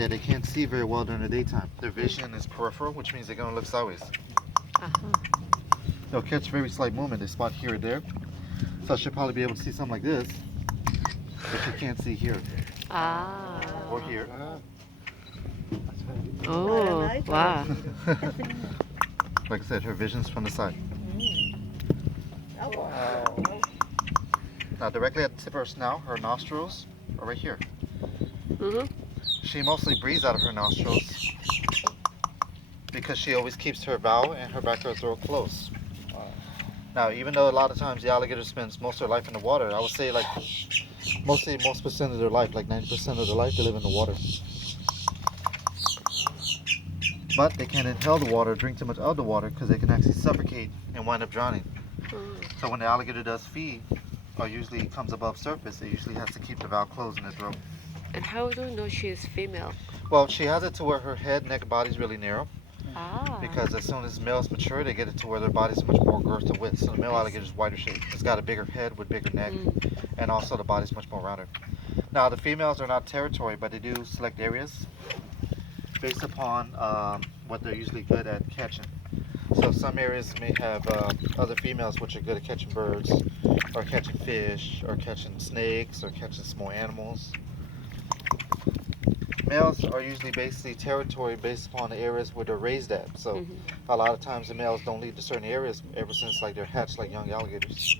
that they can't see very well during the daytime. Their vision is peripheral, which means they're going to look sideways. They'll catch very slight movement. They spot here or there. So I should probably be able to see something like this, but you can't see here or here. Oh, wow. Like I said, her vision's from the side. Now directly at the tip of her snout, her nostrils are right here. She mostly breathes out of her nostrils because she always keeps her bow and her back of her throat closed. Now, even though a lot of times the alligator spends most of their life in the water, I would say like most percent of their life, like 90% of their life, they live in the water. But they can't inhale the water, drink too much of the water, because they can actually suffocate and wind up drowning. So when the alligator does feed, or usually comes above surface, it usually has to keep the valve closed in the throat. And how do you know she is female? Well, she has it to where her head, neck, and body is really narrow. Ah. Because as soon as males mature, they get it to where their body's much more girth and width. So the male alligator is wider shaped. It's got a bigger head with bigger neck, and also the body's much more rounded. Now the females are not territory, but they do select areas based upon what they're usually good at catching. So some areas may have other females which are good at catching birds, or catching fish, or catching snakes, or catching small animals. Males are usually basically territory based upon the areas where they're raised at. So a lot of times the males don't leave to certain areas ever since like they're hatched like young alligators.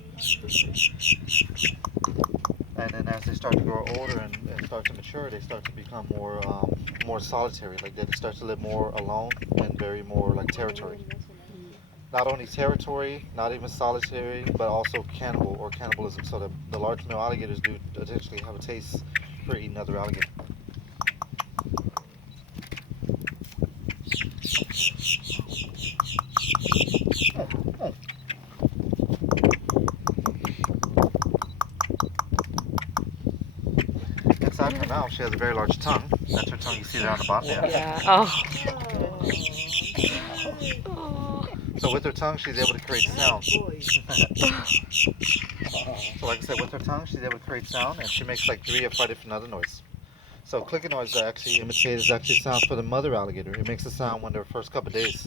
And then as they start to grow older and start to mature, they start to become more solitary. Like they start to live more alone and very more like territory. Not only territory, not even solitary, but also cannibal or cannibalism. So the large male alligators do potentially have a taste for eating other alligators. Inside her mouth, she has a very large tongue. That's her tongue you see there on the bottom. Yeah. Oh. So with her tongue, she's able to create sound. So like I said, with her tongue, she's able to create sound, and she makes like 3 or 5 different other noises. So clicking noise that actually imitates actually sounds for the mother alligator. It makes a sound when the first couple of days.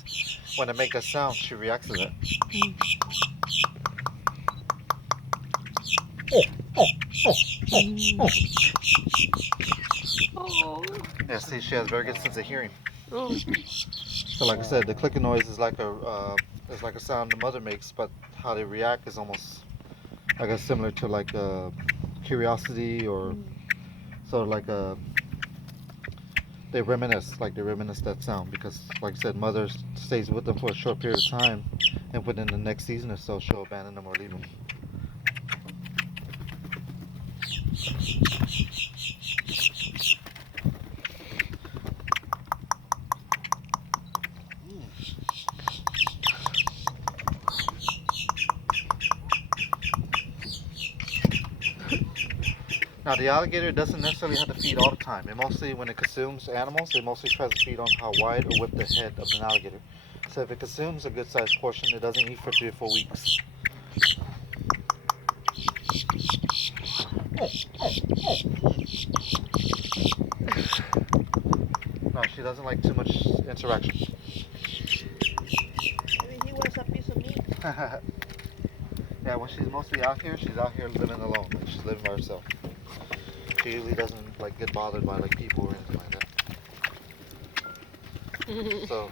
When they make that sound, she reacts to that. Yeah, see, she has a very good sense of hearing. So like I said, the clicking noise is like a sound the mother makes, but how they react is almost, I guess, similar to like curiosity or sort of like they reminisce that sound because, like I said, mother stays with them for a short period of time, and within the next season or so, she'll abandon them or leave them. Now the alligator doesn't necessarily have to feed all the time. It mostly, when it consumes animals, it mostly tries to feed on how wide or width the head of an alligator. So if it consumes a good sized portion, it doesn't eat for 3 or 4 weeks. No, she doesn't like too much interaction. Maybe he wants a piece of meat. Yeah, when she's mostly out here, she's out here living alone. Like she's living by herself. She usually doesn't like get bothered by like people or anything like that. So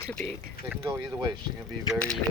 Too big. it can go either way. She can be very